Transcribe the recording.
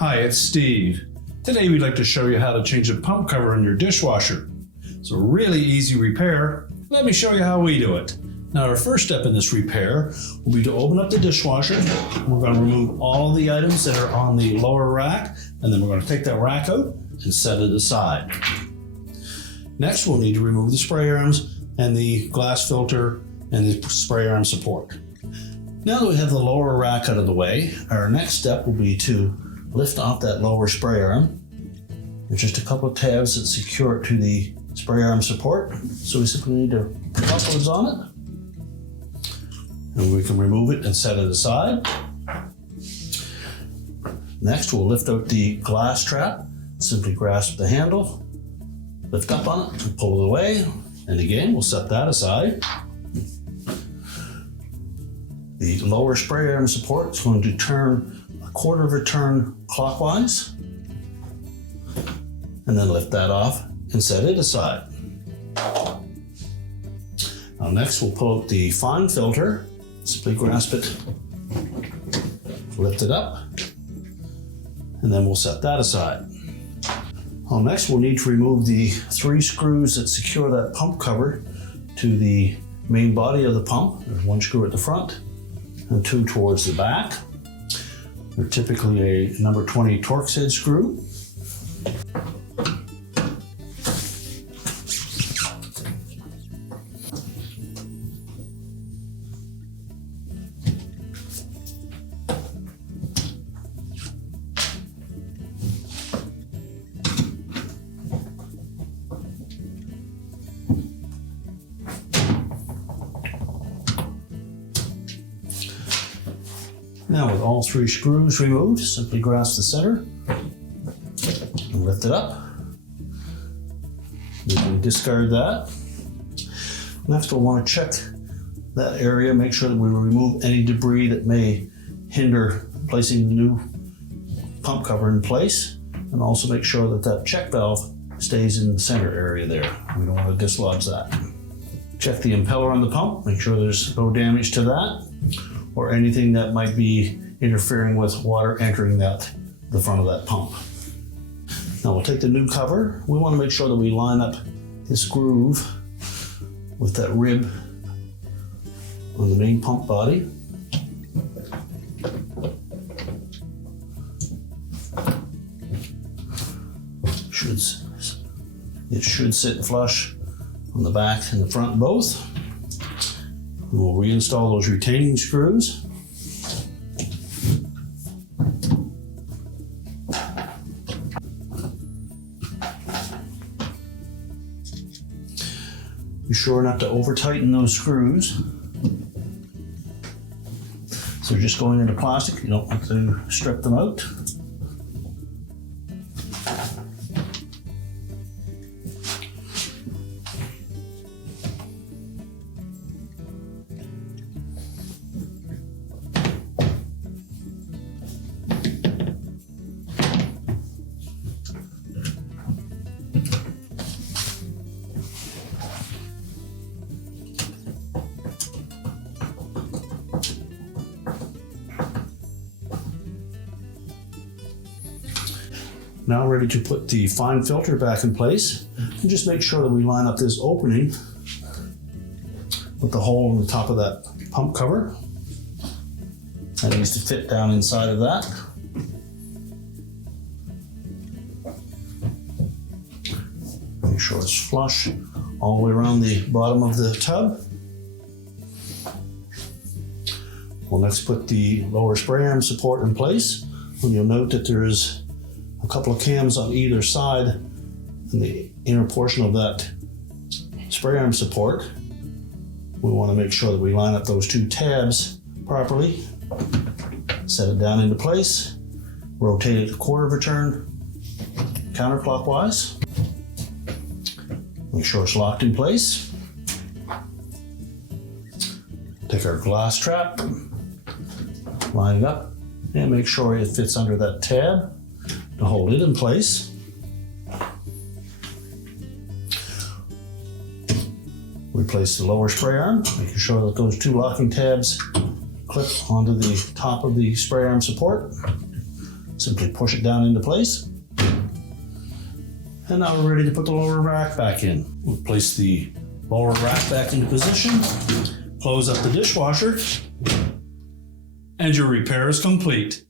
Hi, it's Steve. Today we'd like to show you how to change the pump cover in your dishwasher. It's a really easy repair. Let me show you how we do it. Now our first step in this repair will be to open up the dishwasher. We're going to remove all the items that are on the lower rack, and then we're going to take that rack out and set it aside. Next we'll need to remove the spray arms and the glass filter and the spray arm support. Now that we have the lower rack out of the way, our next step will be to lift off that lower spray arm. There's just a couple of tabs that secure it to the spray arm support, so we simply need to put couplers on it, and we can remove it and set it aside. Next, we'll lift out the glass trap. Simply grasp the handle, lift up on it, and pull it away, and again, we'll set that aside. The lower spray arm support is going to turn a quarter of a turn clockwise, and then lift that off and set it aside. Now next we'll pull out the fine filter, simply grasp it, lift it up, and then we'll set that aside. Now next we'll need to remove the 3 screws that secure that pump cover to the main body of the pump. There's 1 screw at the front and 2 towards the back. They're typically a number 20 Torx head screw. Now with all 3 screws removed, simply grasp the center and lift it up. We can discard that. Next we'll want to check that area, make sure that we remove any debris that may hinder placing the new pump cover in place, and also make sure that that check valve stays in the center area there. We don't want to dislodge that. Check the impeller on the pump, make sure there's no damage to that or anything that might be interfering with water entering the front of that pump. Now we'll take the new cover. We want to make sure that we line up this groove with that rib on the main pump body. It should sit flush on the back and the front both. We'll reinstall those retaining screws. Be sure not to over tighten those screws. So they're just going into plastic, you don't want to strip them out. Now ready to put the fine filter back in place, and just make sure that we line up this opening with the hole in the top of that pump cover. That needs to fit down inside of that. Make sure it's flush all the way around the bottom of the tub. We'll next put the lower spray arm support in place, and you'll note that there is a couple of cams on either side in the inner portion of that spray arm support. We want to make sure that we line up those 2 tabs properly, set it down into place, rotate it a quarter of a turn counterclockwise, make sure it's locked in place. Take our glass trap, line it up, and make sure it fits under that tab to hold it in place. Replace the lower spray arm, making sure that those 2 locking tabs clip onto the top of the spray arm support. Simply push it down into place. And now we're ready to put the lower rack back in. We'll place the lower rack back into position, close up the dishwasher, and your repair is complete.